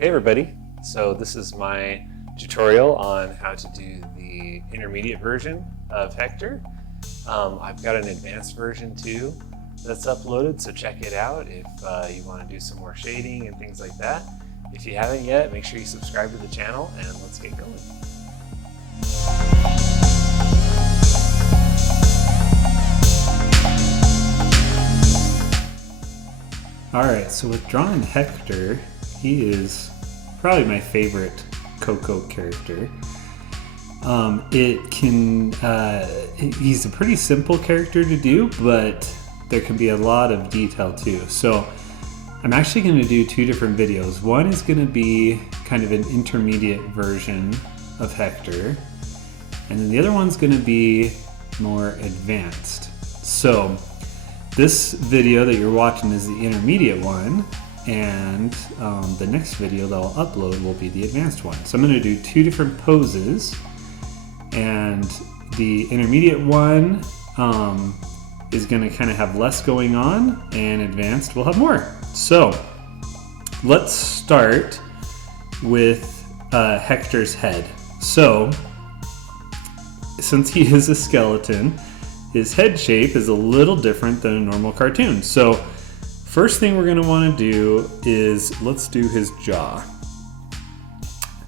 Hey everybody, so this is my tutorial on how to do the intermediate version of Hector. I've got an advanced version too that's uploaded, so check it out if you want to do some more shading and things like that. If you haven't yet, make sure you subscribe to the channel and let's get going. Alright, so with drawing Hector, he is probably my favorite Coco character. He's a pretty simple character to do, but there can be a lot of detail too. So I'm actually going to do two different videos. One is going to be kind of an intermediate version of Hector, and then the other one's going to be more advanced. So this video that you're watching is the intermediate one, and the next video that I'll upload will be the advanced one. So I'm going to do two different poses, and the intermediate one is going to kind of have less going on, and advanced will have more. So let's start with Hector's head. So since he is a skeleton, his head shape is a little different than a normal cartoon. So first thing we're going to want to do is let's do his jaw.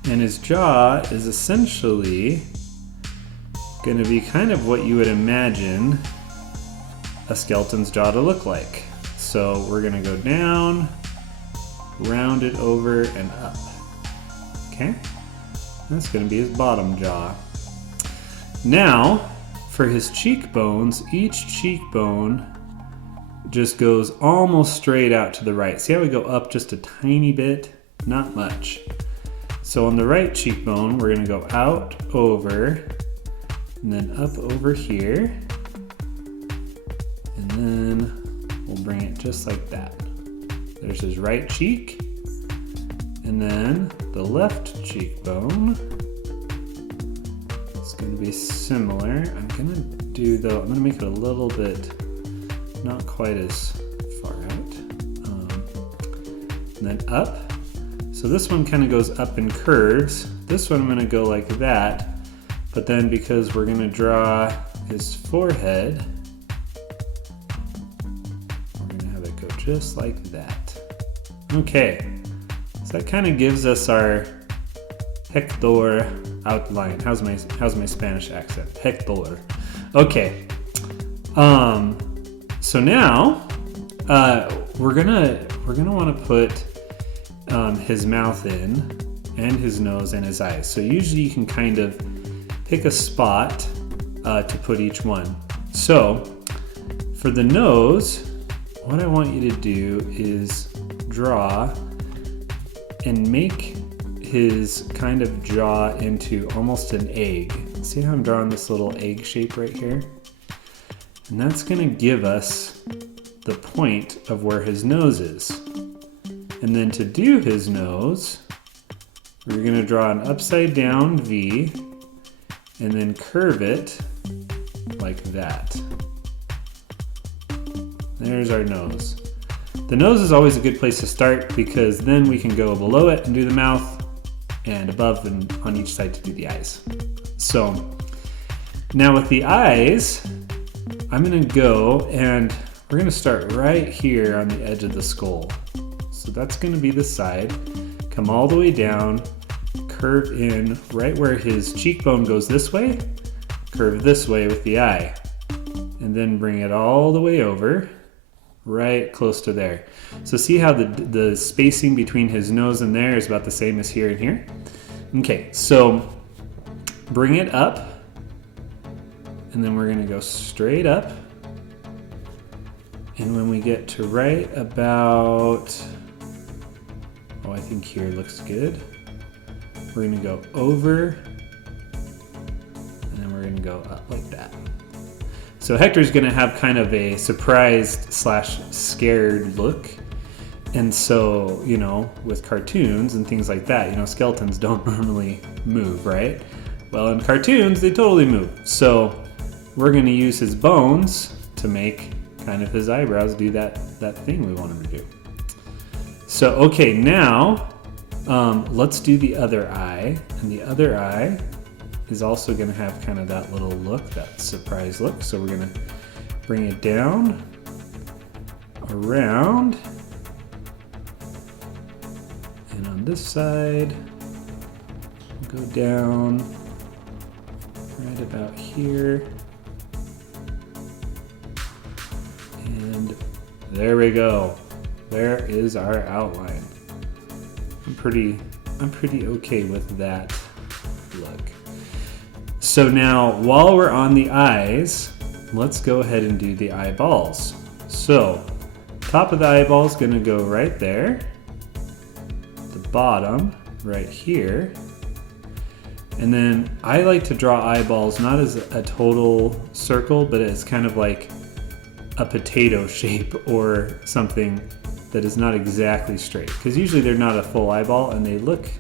And his jaw is essentially going to be kind of what you would imagine a skeleton's jaw to look like. So we're going to go down, round it over, and up. Okay? That's going to be his bottom jaw. Now, for his cheekbones, each cheekbone just goes almost straight out to the right. See how we go up just a tiny bit? Not much. So on the right cheekbone, we're gonna go out, over, and then up over here. And then we'll bring it just like that. There's his right cheek. And then the left cheekbone. It's gonna be similar. I'm gonna make it a little bit not quite as far out. And then up. So this one kind of goes up in curves. This one I'm going to go like that. But then because we're going to draw his forehead, we're going to have it go just like that. Okay. So that kind of gives us our Hector outline. How's my Spanish accent? Hector. Okay. So now we're gonna want to put his mouth in, and his nose and his eyes. So usually you can kind of pick a spot to put each one. So for the nose, what I want you to do is draw and make his kind of jaw into almost an egg. See how I'm drawing this little egg shape right here? And that's going to give us the point of where his nose is. And then to do his nose, we're going to draw an upside down V and then curve it like that. There's our nose. The nose is always a good place to start because then we can go below it and do the mouth, and above and on each side to do the eyes. So now with the eyes, I'm gonna go and we're gonna start right here on the edge of the skull. So that's gonna be the side. Come all the way down, curve in right where his cheekbone goes this way, curve this way with the eye, and then bring it all the way over, right close to there. So see how the spacing between his nose and there is about the same as here and here? Okay, so bring it up, and then we're gonna go straight up. And when we get to right about, I think here looks good. We're gonna go over, and then we're gonna go up like that. So Hector's gonna have kind of a surprised / scared look. And so, you know, with cartoons and things like that, you know, skeletons don't normally move, right? Well, in cartoons, they totally move. So we're gonna use his bones to make kind of his eyebrows do that thing we want him to do. So, okay, now Let's do the other eye. And the other eye is also gonna have kind of that little look, that surprise look. So we're gonna bring it down, around, and on this side, go down right about here. And there we go. There is our outline. I'm pretty okay with that look. So now, while we're on the eyes, let's go ahead and do the eyeballs. So, top of the eyeball is gonna go right there. The bottom, right here. And then I like to draw eyeballs not as a total circle, but as kind of like a potato shape or something that is not exactly straight. Because usually they're not a full eyeball and they looks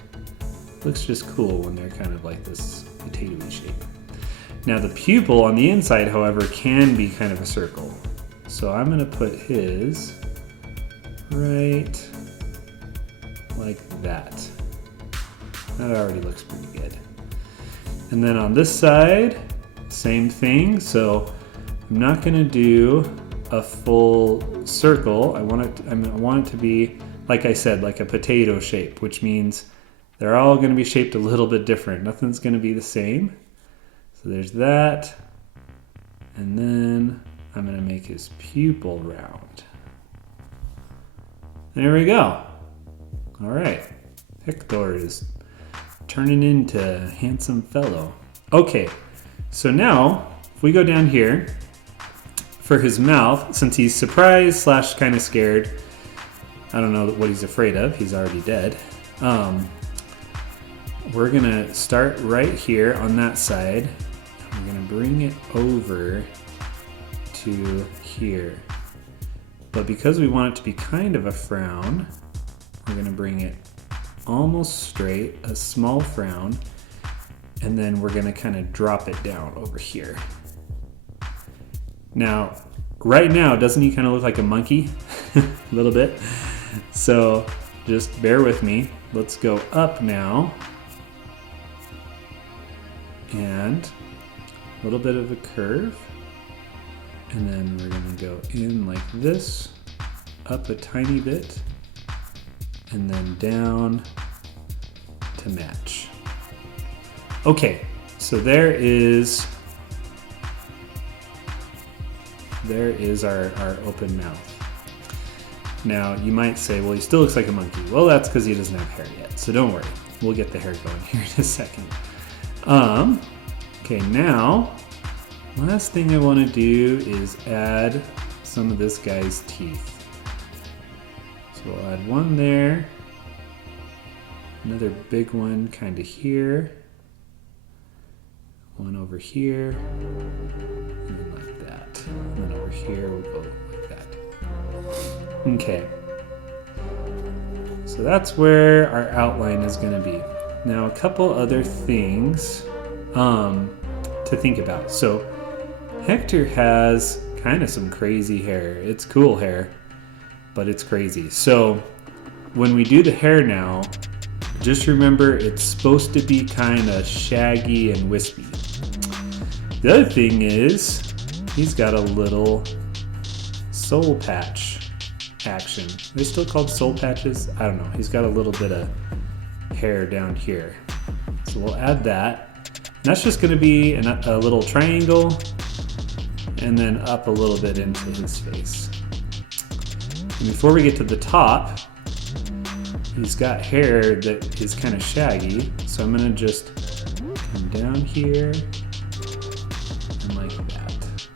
just cool when they're kind of like this potato-y shape. Now the pupil on the inside, however, can be kind of a circle. So I'm gonna put his right like that. That already looks pretty good. And then on this side, same thing. So I'm not gonna do a full circle. I want it to be, like I said, like a potato shape, which means they're all gonna be shaped a little bit different. Nothing's gonna be the same. So there's that. And then I'm gonna make his pupil round. There we go. All right, Hector is turning into a handsome fellow. Okay, so now if we go down here for his mouth, since he's surprised slash kind of scared, I don't know what he's afraid of, he's already dead. We're gonna start right here on that side. We're gonna bring it over to here. But because we want it to be kind of a frown, we're gonna bring it almost straight, a small frown, and then we're gonna kind of drop it down over here. Now, right now, doesn't he kind of look like a monkey? A little bit. So just bear with me. Let's go up now. And a little bit of a curve. And then we're gonna go in like this, up a tiny bit, and then down to match. Okay, so there is our open mouth. Now you might say, well, he still looks like a monkey. Well, that's because he doesn't have hair yet, so don't worry. We'll get the hair going here in a second. Okay, now, last thing I want to do is add some of this guy's teeth. So we'll add one there, another big one kind of here, one over here, and then like that. And then over here we'll go like that. Okay. So that's where our outline is going to be. Now a couple other things to think about. So Hector has kind of some crazy hair. It's cool hair, but it's crazy. So when we do the hair now, just remember it's supposed to be kind of shaggy and wispy. The other thing is he's got a little soul patch action. Are they still called soul patches? I don't know. He's got a little bit of hair down here. So we'll add that. And that's just going to be a little triangle and then up a little bit into his face. And before we get to the top, he's got hair that is kind of shaggy. So I'm going to just come down here and like that.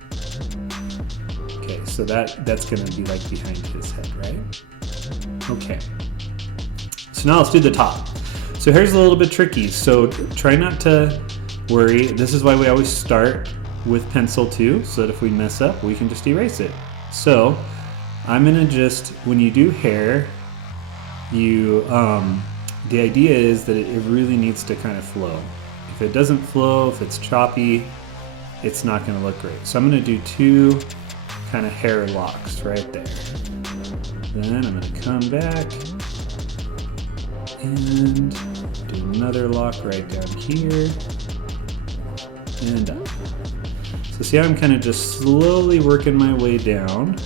Okay, so that's going to be like behind his head, right? Okay. So now let's do the top. So hair's a little bit tricky, so try not to worry. This is why we always start with pencil too, so that if we mess up, we can just erase it. So I'm gonna just, when you do hair, the idea is that it really needs to kind of flow. If it doesn't flow, if it's choppy, it's not gonna look great. So I'm gonna do two kind of hair locks right there. Then I'm gonna come back And do another lock right down here. And up. So see how I'm kind of just slowly working my way down.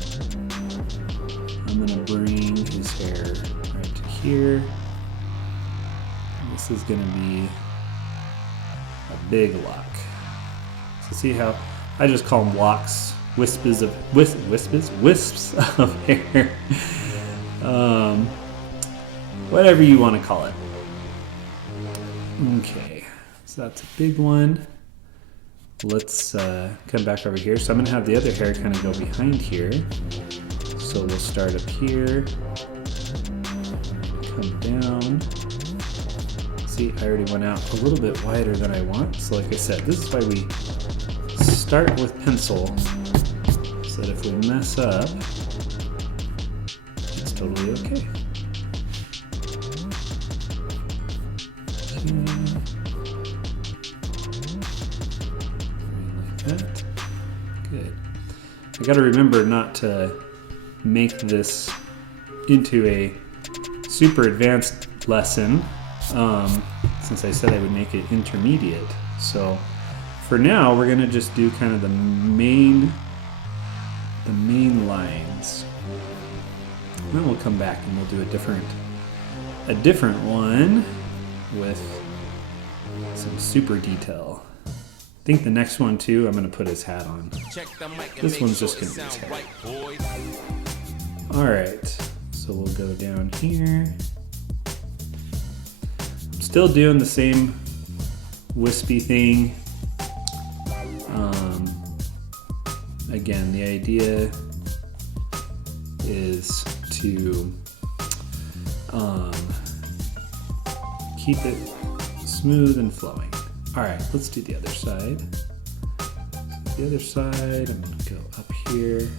I'm gonna bring his hair right to here. This is gonna be a big lock. So see how I just call them locks, wisps of hair. Whatever you want to call it. Okay, so that's a big one. Let's come back over here. So I'm gonna have the other hair kind of go behind here. So we'll start up here, come down. See, I already went out a little bit wider than I want. So like I said, this is why we start with pencil, so that if we mess up, it's totally okay. Like that. Good. I gotta remember not to make this into a super advanced lesson, since I said I would make it intermediate. So for now, we're gonna just do kind of the main lines. And then we'll come back and we'll do a different one with some super detail. I think the next one too, I'm gonna put his hat on. This one's just gonna be his hat. All right, so we'll go down here. I'm still doing the same wispy thing. Again, the idea is to keep it smooth and flowing. All right, let's do the other side. So the other side, I'm gonna go up here,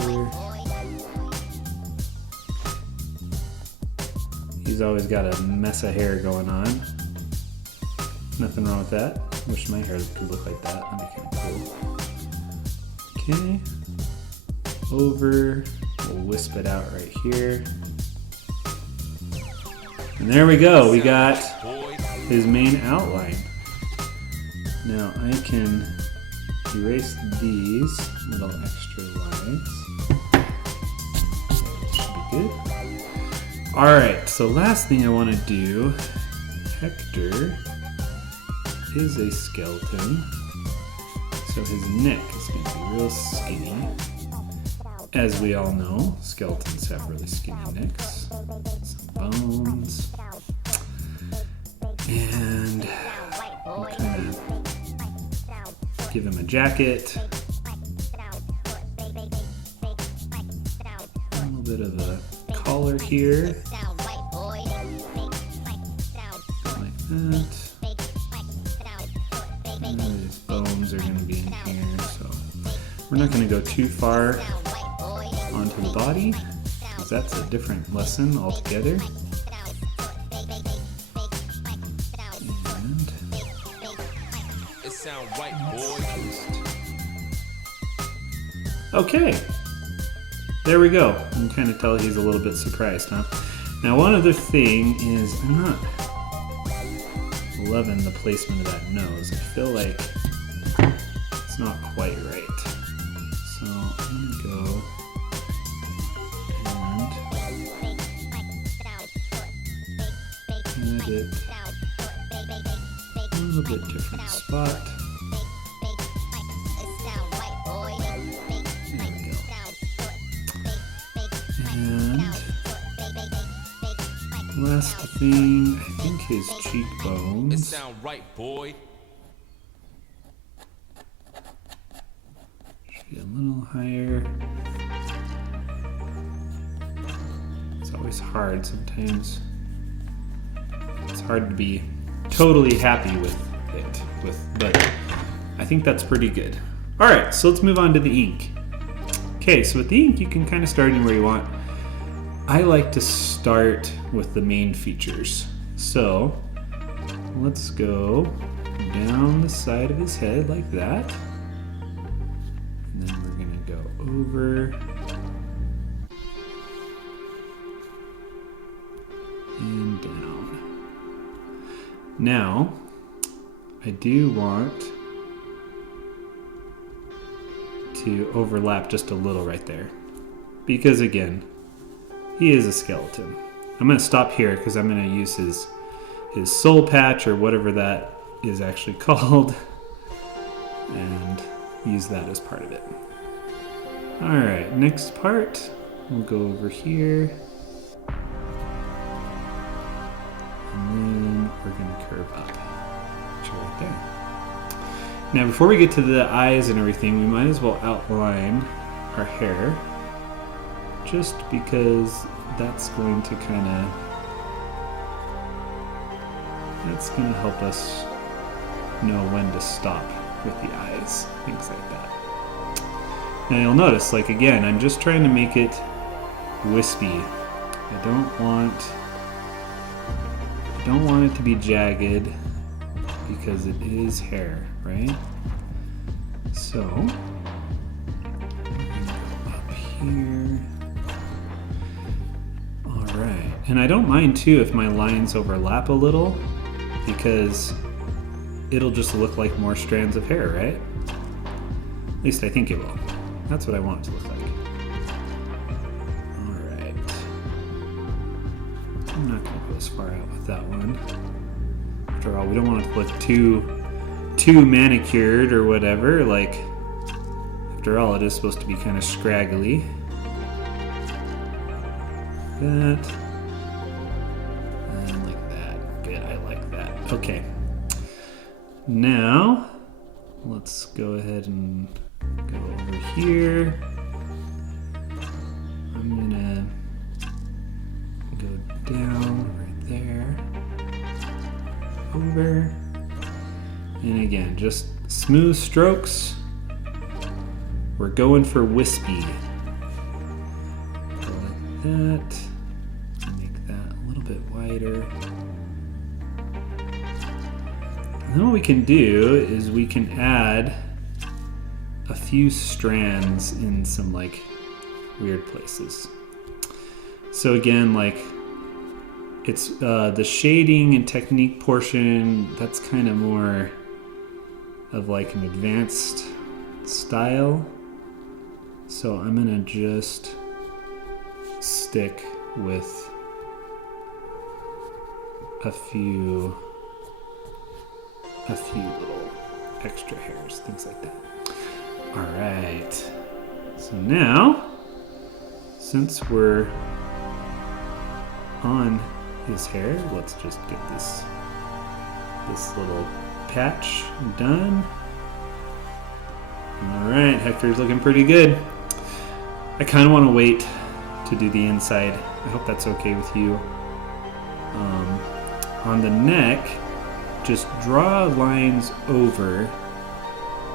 over. He's always got a mess of hair going on. Nothing wrong with that. Wish my hair could look like that. That'd be kind of cool. Okay. Over. We'll wisp it out right here. And there we go. We got his main outline. Now I can erase these little extra lines. Should be good. All right. So last thing I want to do, Hector is a skeleton, so his neck is going to be real skinny. As we all know, skeletons have really skinny necks, some bones, and we'll kind of give him a jacket, a little bit of a collar here, like that. His bones are going to be in here, so we're not going to go too far onto the body, because that's a different lesson altogether. And okay, there we go. You can kind of tell he's a little bit surprised, huh? Now one other thing is, I'm not loving the placement of that nose. I feel like it's not quite right. So I'm gonna go and add it a little bit different spot. There we go. And last thing, I think his cheekbones. Should be a little higher. It's always hard sometimes. It's hard to be totally happy with it, but I think that's pretty good. All right, so let's move on to the ink. Okay, so with the ink, you can kind of start anywhere you want. I like to start with the main features. So let's go down the side of his head like that. And then we're gonna go over Now, I do want to overlap just a little right there. Because again, he is a skeleton. I'm going to stop here because I'm going to use his soul patch or whatever that is actually called and use that as part of it. Alright, next part, we'll go over here. And then we're going to curve up. Which are right there. Now before we get to the eyes and everything, we might as well outline our hair. Just because that's going to that's going to help us know when to stop with the eyes, things like that. Now you'll notice, like again, I'm just trying to make it wispy. I don't want it to be jagged because it is hair, right? So, I'm gonna go up here. Alright, and I don't mind too if my lines overlap a little because it'll just look like more strands of hair, right? At least I think it will. That's what I want it to look like. Alright. I'm not going to go as far out with that one. After all, we don't want it to look too manicured or whatever. Like, after all, it is supposed to be kind of scraggly. That. And like that. Good, I like that. Okay. Now, let's go ahead and go over here. I'm gonna go down right there. Over. And again, just smooth strokes. We're going for wispy. Go like that. Make that a little bit wider. And then what we can do is we can add a few strands in some like weird places. So again, like it's the shading and technique portion, that's kind of more of like an advanced style. So I'm gonna just stick with a few little extra hairs, things like that. All right, so now, since we're on his hair, let's just get this little patch done. All right, Hector's looking pretty good. I kind of want to wait to do the inside. I hope that's okay with you. On the neck, just draw lines over,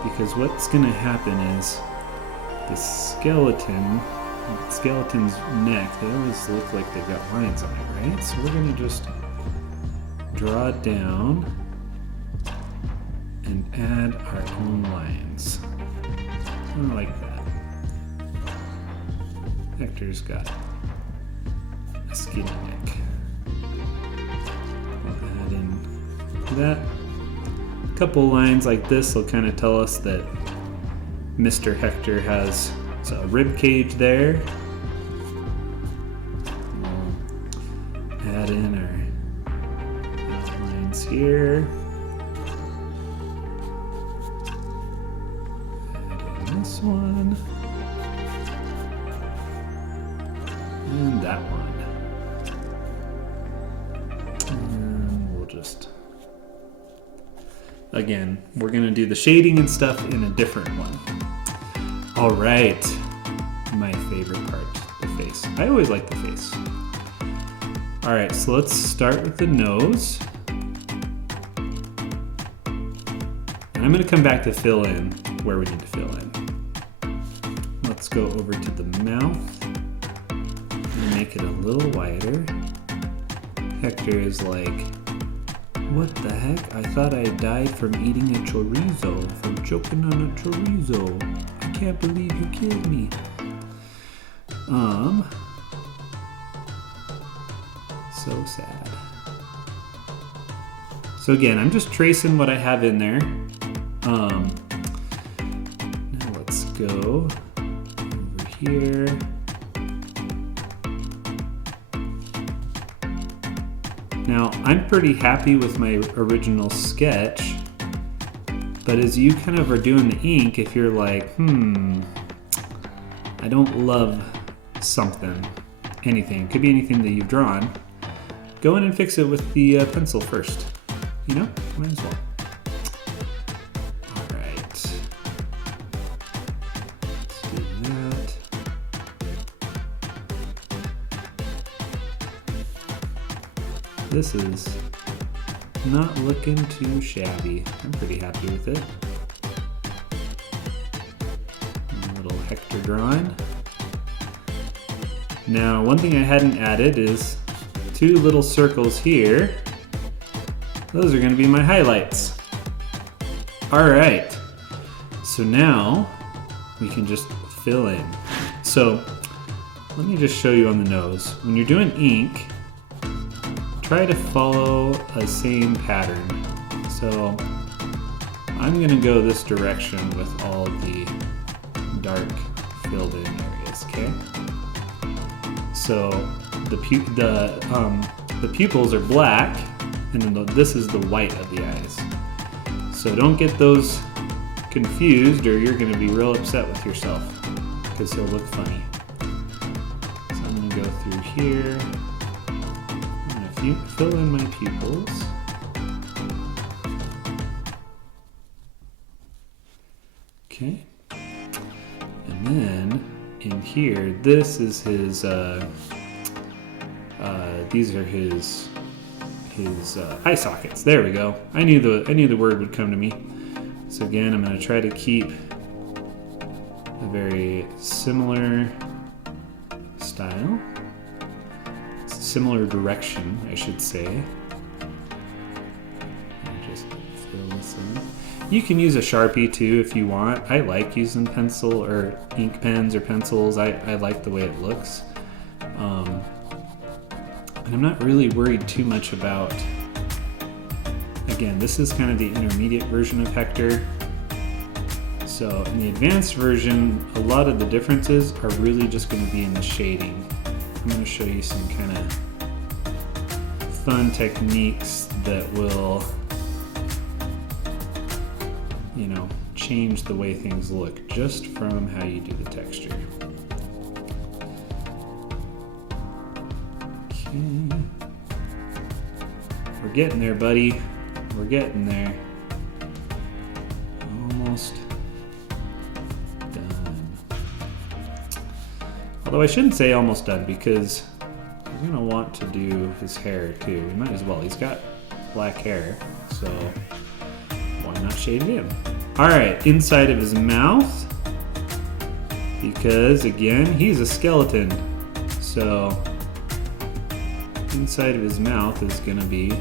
because what's going to happen is the skeleton's neck, they always look like they've got lines on it, right? So we're going to just draw it down and add our own lines. I like that. Hector's got a skinny neck. We'll add in that. A couple lines like this will kind of tell us that Mr. Hector has a rib cage there. We'll add in our outlines here. Add in this one. And that one. And we'll just... Again, we're going to do the shading and stuff in a different one. All right, my favorite part, the face. I always like the face. All right, so let's start with the nose. And I'm going to come back to fill in where we need to fill in. Let's go over to the mouth and make it a little wider. Hector is like, what the heck? I thought I died from eating a chorizo, from choking on a chorizo. I can't believe you killed me. So sad. So again, I'm just tracing what I have in there. Now let's go over here. Now, I'm pretty happy with my original sketch, but as you kind of are doing the ink, if you're like, I don't love something, anything, could be anything that you've drawn, go in and fix it with the pencil first. You know, might as well. All right, let's do that. This is not looking too shabby. I'm pretty happy with it. A little Hector drawing. Now, one thing I hadn't added is 2 little circles here. Those are going to be my highlights. All right, so now we can just fill in. So let me just show you on the nose. When you're doing ink, try to follow a same pattern. So I'm going to go this direction with all the dark filled in areas, okay? So the pupils are black, and then this is the white of the eyes. So don't get those confused or you're going to be real upset with yourself because he'll look funny. So I'm going to go through here. I'm going to fill in my pupils. Okay. And then in here, this is his, these are his eye sockets. There we go. I knew the word would come to me. So again, I'm going to try to keep a very similar style, similar direction, I should say. Just fill this in. You can use a Sharpie too if you want. I like using pencil or ink pens or pencils. I like the way it looks. And I'm not really worried too much about, again, this is kind of the intermediate version of Hector. So in the advanced version, a lot of the differences are really just going to be in the shading. I'm going to show you some kind of fun techniques that will, you know, change the way things look just from how you do the texture. We're getting there, buddy. We're getting there. Almost done. Although I shouldn't say almost done because we're gonna want to do his hair too. We might as well. He's got black hair, so why not shade it in? All right, inside of his mouth, because again, he's a skeleton. So inside of his mouth is gonna be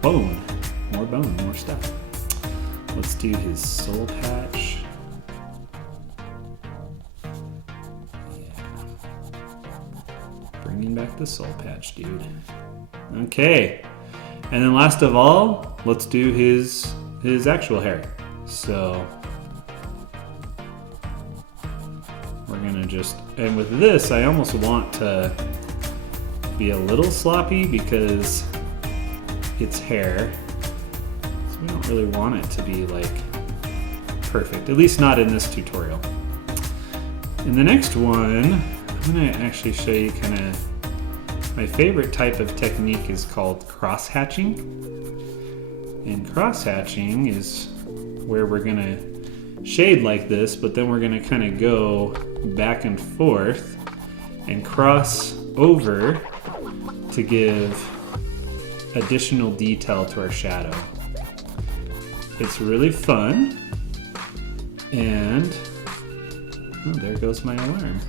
bone, more stuff. Let's do his soul patch. Yeah. Bringing back the soul patch, dude. Okay, and then last of all, let's do his actual hair. So we're gonna just, and with this, I almost want to be a little sloppy because it's hair, so we don't really want it to be like perfect, at least not in this tutorial. In the next one, I'm gonna actually show you kind of my favorite type of technique is called cross hatching. And cross hatching is where we're gonna shade like this, but then we're gonna kind of go back and forth and cross over to give additional detail to our shadow. It's really fun, and oh, there goes my alarm.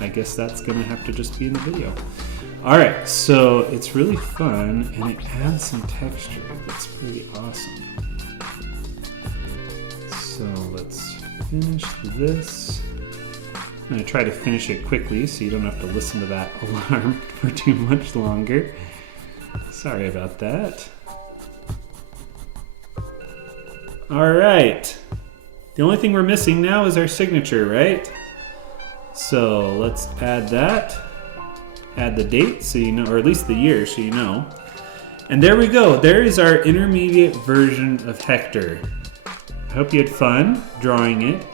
I guess that's gonna have to just be in the video. All right, so it's really fun, and it adds some texture that's pretty awesome. So let's finish this. I'm gonna try to finish it quickly so you don't have to listen to that alarm for too much longer. Sorry about that. All right. The only thing we're missing now is our signature, right? So let's add that. Add the date so you know, or at least the year so you know. And there we go. There is our intermediate version of Hector. I hope you had fun drawing it.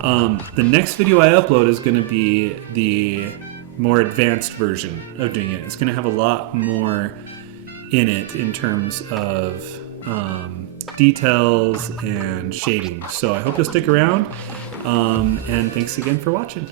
The next video I upload is going to be the more advanced version of doing it. It's going to have a lot more in it in terms of details and shading. So I hope you'll stick around, and thanks again for watching.